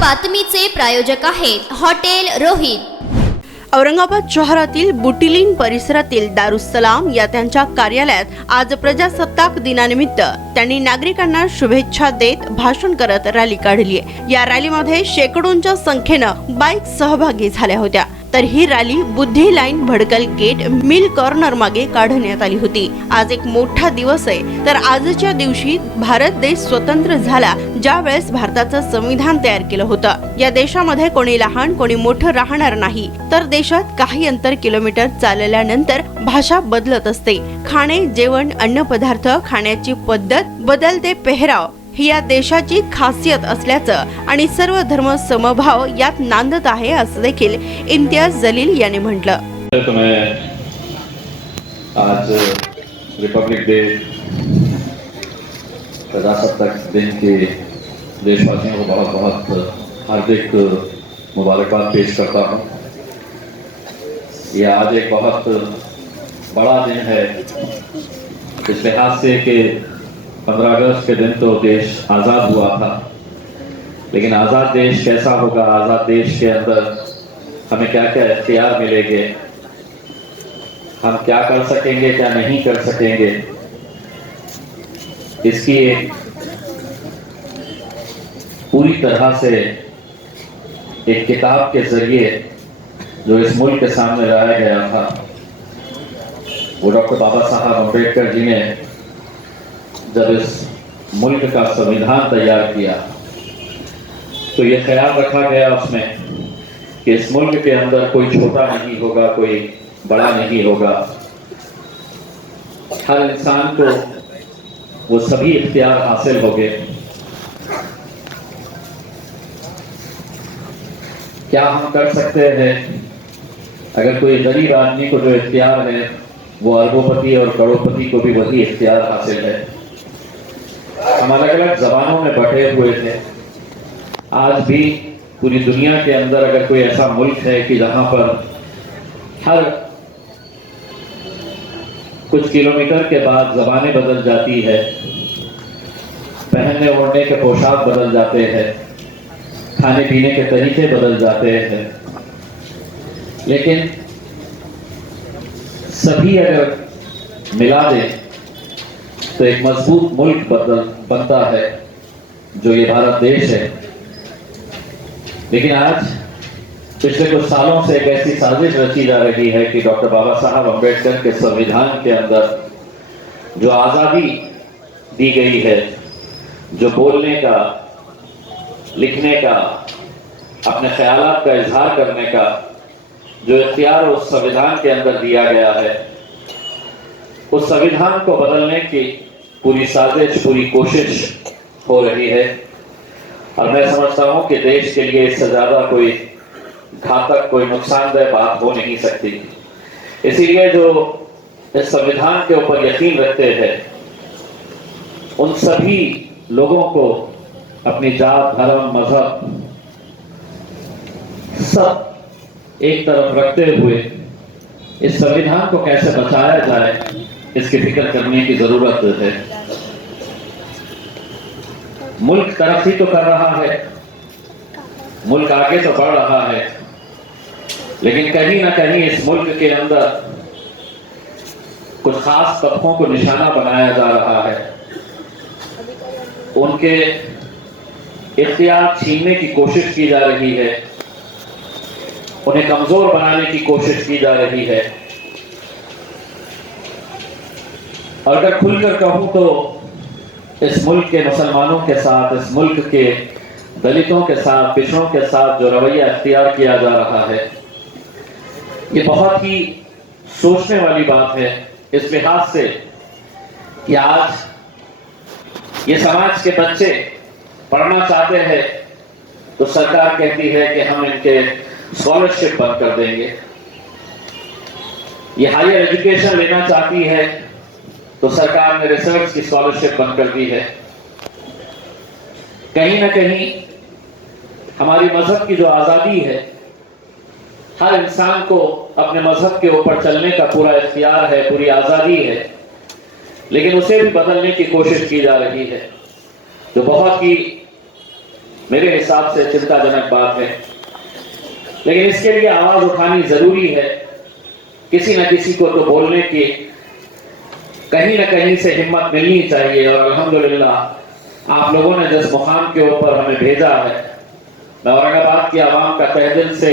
बातमीचे प्रायोजक आहेत हॉटेल रोहित। औरंगाबाद शहरातील बुटिलीन परिसरातील दारुस्सलाम या त्यांच्या कार्यालयात आज प्रजासत्ताक दिनानिमित्त त्यांनी नागरिकांना शुभेच्छा देत भाषण करत रॅली काढली। या रॅलीमध्ये शेकडोंच्या संख्येनं बाईक सहभागी झाल्या होत्या। तर ही rally Buddhi lane Bhadkal gate mill corner मागे काढण्यात आली होती। आज एक मोठा दिवस आहे। तर आजच्या दिवशी भारत देश स्वतंत्र झाला, ज्या वेळेस भारताचं संविधान तयार केलं होतं। या देशामध्ये कोणी लहान कोणी मोठं राहणार नाही। तर देशात काही अंतर किलोमीटर चालल्यानंतर भाषा बदलत असते। खाणे जेवण अन्न पदार्थ खाण्याची पद्धत बदलते, पेहराव ही या देशाची खासियत असल्याचं आणि सर्व धर्म समभाव यात नांदत आहे असं देखील इम्तियाज जलील यांनी म्हटलं। आज रिपब्लिक डे प्रजासत्ताक दिन के देशवासियों को बहुत बहुत हार्दिक मुबारकबाद पेश करता हूँ। यह आज एक बहुत बड़ा दिन है इस लिहाज से कि 15 अगस्त के दिन तो देश आज़ाद हुआ था, लेकिन आज़ाद देश कैसा होगा, आज़ाद देश के अंदर हमें क्या क्या इख्तियार मिलेंगे, हम क्या कर सकेंगे क्या नहीं कर सकेंगे, इसकी एक पूरी तरह से एक किताब के जरिए जो इस मुल्क के सामने लाया गया था, वो डॉक्टर बाबा साहब अम्बेडकर जी ने जब इस मुल्क का संविधान तैयार किया तो ये ख्याल रखा गया उसमें कि इस मुल्क के अंदर कोई छोटा नहीं होगा, कोई बड़ा नहीं होगा, हर इंसान को वो सभी इख्तियार हासिल होंगे। क्या हम कर सकते हैं अगर कोई गरीब आदमी को जो इख्तियार है वो अरबोपति और करोड़पति को भी वही इख्तियार हासिल है। हम अलग अलग जबानों में बटे हुए थे। आज भी पूरी दुनिया के अंदर अगर कोई ऐसा मुल्क है कि जहां पर हर कुछ किलोमीटर के बाद जबानें बदल जाती है, पहनने ओढ़ने के पोशाक बदल जाते हैं, खाने पीने के तरीके बदल जाते हैं, लेकिन सभी अगर मिला दें तो एक मजबूत मुल्क बनता है जो ये भारत देश है। लेकिन आज पिछले कुछ सालों से एक ऐसी साजिश रची जा रही है कि डॉक्टर बाबा साहब अम्बेडकर के संविधान के अंदर जो आज़ादी दी गई है, जो बोलने का, लिखने का, अपने ख्यालात का इजहार करने का जो इख्तियार उस संविधान के अंदर दिया गया है, उस संविधान को बदलने की पूरी साजिश, पूरी कोशिश हो रही है। और मैं समझता हूं कि देश के लिए इससे ज्यादा कोई घातक, कोई नुकसानदेह बात हो नहीं सकती। इसीलिए जो इस संविधान के ऊपर यकीन रखते हैं उन सभी लोगों को अपनी जात, धर्म, मजहब सब एक तरफ रखते हुए इस संविधान को कैसे बचाया जाए इसकी फिक्र करने की जरूरत है। मुल्क तरक्की तो कर रहा है, मुल्क आगे तो बढ़ रहा है, लेकिन कहीं ना कहीं इस मुल्क के अंदर कुछ खास तबकों को निशाना बनाया जा रहा है, उनके इख्तियार छीनने की कोशिश की जा रही है, उन्हें कमजोर बनाने की कोशिश की जा रही है। और अगर खुलकर कहूं तो इस मुल्क के मुसलमानों के साथ, इस मुल्क के दलितों के साथ, पिछड़ों के साथ जो रवैया अख्तियार किया जा रहा है, ये बहुत ही सोचने वाली बात है इस लिहाज से कि आज ये समाज के बच्चे पढ़ना चाहते हैं तो सरकार कहती है कि हम इनके स्कॉलरशिप बंद कर देंगे। ये हायर एजुकेशन लेना चाहती है तो सरकार ने रिसर्च की स्कॉलरशिप बंद कर दी है। कहीं ना कहीं हमारी मजहब की जो आज़ादी है, हर इंसान को अपने मजहब के ऊपर चलने का पूरा इख्तियार है, पूरी आज़ादी है, लेकिन उसे भी बदलने की कोशिश की जा रही है, जो बहुत ही मेरे हिसाब से चिंताजनक बात है। लेकिन इसके लिए आवाज उठानी जरूरी है। किसी न किसी को तो बोलने की कहीं न कहीं से हिम्मत मिलनी चाहिए। और अल्हम्दुलिल्लाह आप लोगों ने जिस मुकाम के ऊपर हमें भेजा है, मैं औरंगाबाद की आवाम का तहे दिल से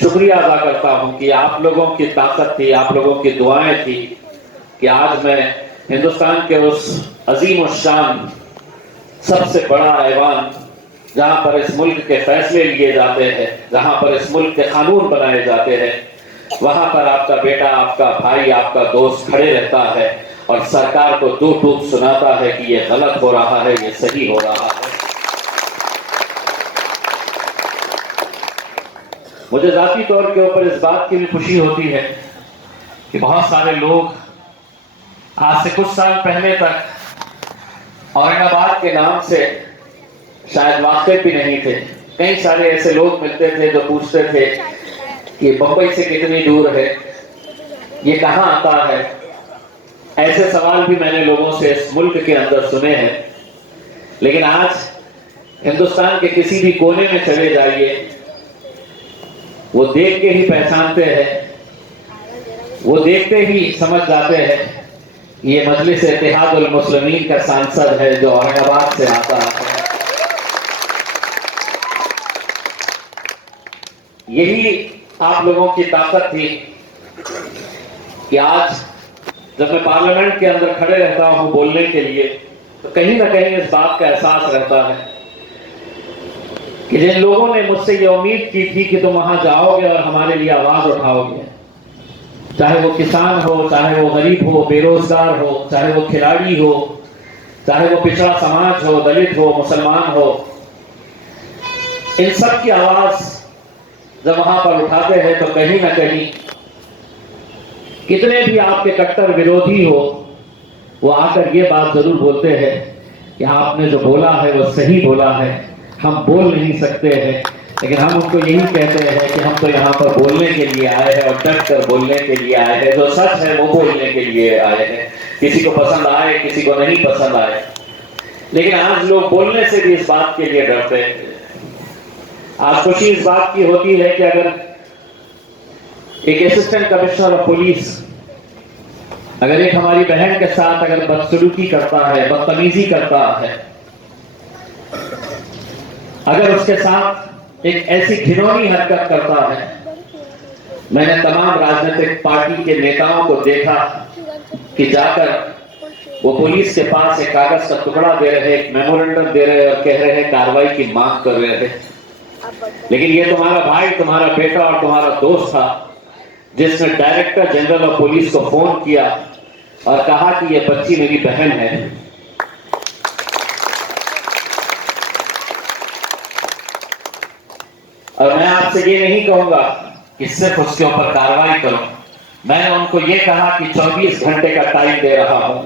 शुक्रिया अदा करता हूं कि आप लोगों की ताकत थी, आप लोगों की दुआएं थी कि आज मैं हिंदुस्तान के उस अजीम और शान सबसे बड़ा ऐवान, जहां पर इस मुल्क के फैसले लिए जाते हैं, जहां पर इस मुल्क के कानून बनाए जाते हैं, वहां पर आपका बेटा, आपका भाई, आपका दोस्त खड़े रहता है और सरकार को दो टूक सुनाता है कि ये गलत हो रहा है, ये सही हो रहा है। मुझे जाती तौर के ऊपर इस बात की भी खुशी होती है कि बहुत सारे लोग आज से कुछ साल पहले तक औरंगाबाद के नाम से शायद वाकिफ भी नहीं थे। कई सारे ऐसे लोग मिलते थे जो पूछते थे कि बंबई से कितनी दूर है, ये कहाँ आता है। ऐसे सवाल भी मैंने लोगों से इस मुल्क के अंदर सुने हैं। लेकिन आज हिंदुस्तान के किसी भी कोने में चले जाइए, वो देख के ही पहचानते हैं, वो देखते ही समझ जाते हैं ये मजलिस इत्तेहादुल मुस्लिमीन का सांसद है जो औरंगाबाद से आता है। यही आप लोगों की ताकत थी कि आज जब मैं पार्लियामेंट के अंदर खड़े रहता हूं बोलने के लिए, तो कहीं ना कहीं इस बात का एहसास रहता है कि जिन लोगों ने मुझसे ये उम्मीद की थी कि तुम वहां जाओगे और हमारे लिए आवाज उठाओगे, चाहे वो किसान हो, चाहे वो गरीब हो, बेरोजगार हो, चाहे वो खिलाड़ी हो, चाहे वो पिछड़ा समाज हो, दलित हो, मुसलमान हो, इन सब की आवाज जब वहां पर उठाते हैं तो कहीं ना कहीं कितने भी आपके कट्टर विरोधी हो, वो आकर ये बात जरूर बोलते हैं कि आपने जो बोला है वो सही बोला है, हम बोल नहीं सकते हैं। लेकिन हम उनको यही कहते हैं कि हम तो यहाँ पर बोलने के लिए आए हैं और डट कर बोलने के लिए आए हैं। जो सच है वो बोलने के लिए आए हैं, किसी को पसंद आए, किसी को नहीं पसंद आए। लेकिन आज लोग बोलने से भी इस बात के लिए डरते हैं। आज खुशी इस बात की होती है कि अगर एक असिस्टेंट कमिश्नर ऑफ पुलिस अगर एक हमारी बहन के साथ अगर बदसलूकी करता है, बदतमीजी करता है, अगर उसके साथ एक ऐसी घिनौनी हरकत करता है। मैंने तमाम राजनीतिक पार्टी के नेताओं को देखा कि जाकर वो पुलिस के पास एक कागज का टुकड़ा दे रहे, एक मेमोरेंडम दे रहे और कह रहे हैं कार्रवाई की मांग कर रहे थे। लेकिन ये तुम्हारा भाई, तुम्हारा बेटा और तुम्हारा दोस्त था जिसने डायरेक्टर जनरल ऑफ पुलिस को फोन किया और कहा कि ये बच्ची मेरी बहन है। और मैं आपसे ये नहीं कहूंगा कि सिर्फ उसके ऊपर कार्रवाई करो। मैंने उनको ये कहा कि 24 घंटे का टाइम दे रहा हूं।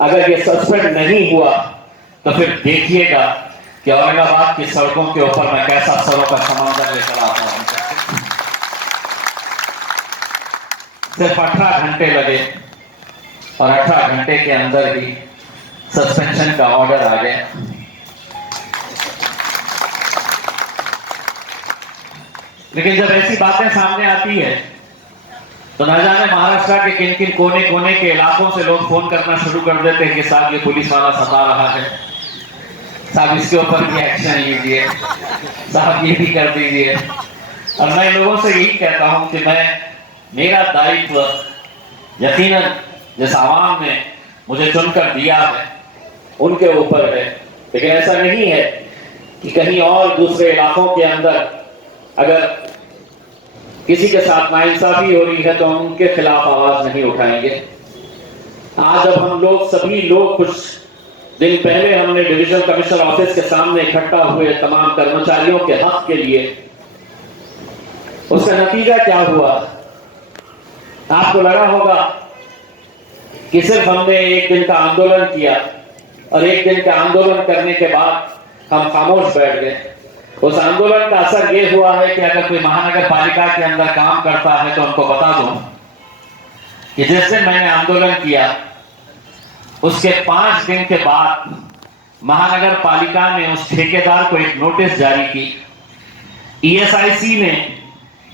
अगर ये सस्पेंड नहीं हुआ तो फिर देखिएगा कि औरंगाबाद की सड़कों के ऊपर मैं कैसा सरों का समंदर लेकर आता हूं। सिर्फ 18 घंटे लगे और 18 घंटे के अंदर ही सस्पेंशन का ऑर्डर आ गया। लेकिन जब ऐसी बातें सामने आती है तो न जाने महाराष्ट्र के किन किन कोने कोने के इलाकों से लोग फोन करना शुरू कर देते हैं कि साहब ये पुलिस वाला सता रहा है, साहब इसके ऊपर भी एक्शन लीजिए, साहब ये भी कर दीजिए। और मैं लोगों से यही कहता हूं कि मेरा दायित्व यकीनन जिस आवाम ने मुझे चुनकर दिया है उनके ऊपर है। लेकिन ऐसा नहीं है कि कहीं और दूसरे इलाकों के अंदर अगर किसी के साथ नाइंसाफी हो रही है तो हम उनके खिलाफ आवाज नहीं उठाएंगे। आज जब हम लोग सभी लोग कुछ दिन पहले हमने डिविजनल कमिश्नर ऑफिस के सामने इकट्ठा हुए तमाम कर्मचारियों के हक के लिए, उसका नतीजा क्या हुआ? आपको लगा होगा कि सिर्फ हमने एक दिन का आंदोलन किया और एक दिन का आंदोलन करने के बाद हम खामोश बैठ गए। उस आंदोलन का असर यह हुआ है कि अगर कोई महानगर पालिका के अंदर काम करता है तो उनको बता दूं कि जिस दिन मैंने आंदोलन किया उसके 5 दिन के बाद महानगर पालिका ने उस ठेकेदार को एक नोटिस जारी की। ईएसआईसी ने,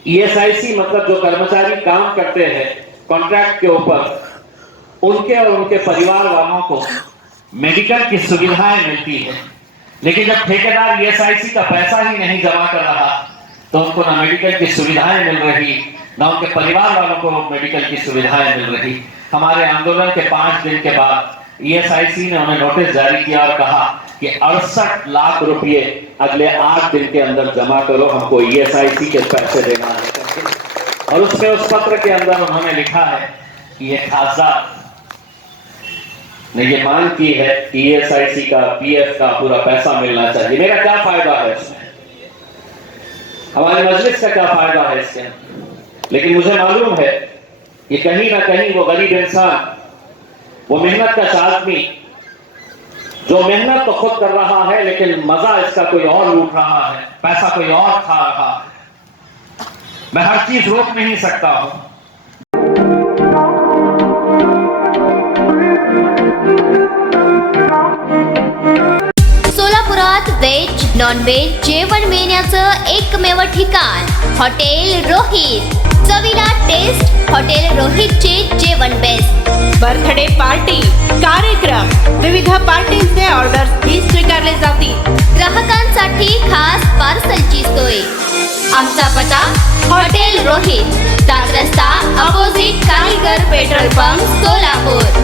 ईएसआईसी मतलब जो कर्मचारी काम करते हैं कॉन्ट्रैक्ट के ऊपर, उनके और उनके परिवार वालों को मेडिकल की सुविधाएं मिलती है, लेकिन जब ठेकेदार ईएसआईसी का पैसा ही नहीं जमा कर रहा तो उनको ना मेडिकल की सुविधाएं मिल रही, ना उनके परिवार वालों को मेडिकल की सुविधाएं मिल रही। हमारे आंदोलन के 5 दिन के बाद ईएसआईसी ने उन्हें नोटिस जारी किया और कहा कि 68 लाख रुपए अगले 8 दिन के अंदर जमा करो, हमको ईएसआईसी के पैसे देना है। और उसमें उस पत्र के अंदर उन्होंने लिखा है कि ये खासदार ने ये मांग की है कि ईएसआईसी का, पीएफ का पूरा पैसा मिलना चाहिए। मेरा क्या फायदा है इसमें, हमारे मजलिस का क्या फायदा है इससे? लेकिन मुझे मालूम है कि कहीं ना कहीं वो गरीब इंसान, वो मेहनत का आदमी, जो मेहनत तो खुद कर रहा है लेकिन मजा इसका कोई और लूट रहा है, पैसा कोई और खा रहा है। मैं हर चीज रोक नहीं सकता हूं। सोलापुरात व्हेज नॉन व्हेज जेवण मिळण्याचं एकमेव ठिकाण हॉटेल रोहित। चवीला टेस्ट हॉटेल रोहितचे जेवण बेस्ट। बर्थडे पार्टी, कार्यक्रम, विविध पार्टींचे ऑर्डर्स स्वीकारले जातील। ग्राहकांसाठी खास पार्सलची सोय। आमचा पत्ता हॉटेल रोहित, 7 रस्ता opposite Kaligar petrol pump, Solapur.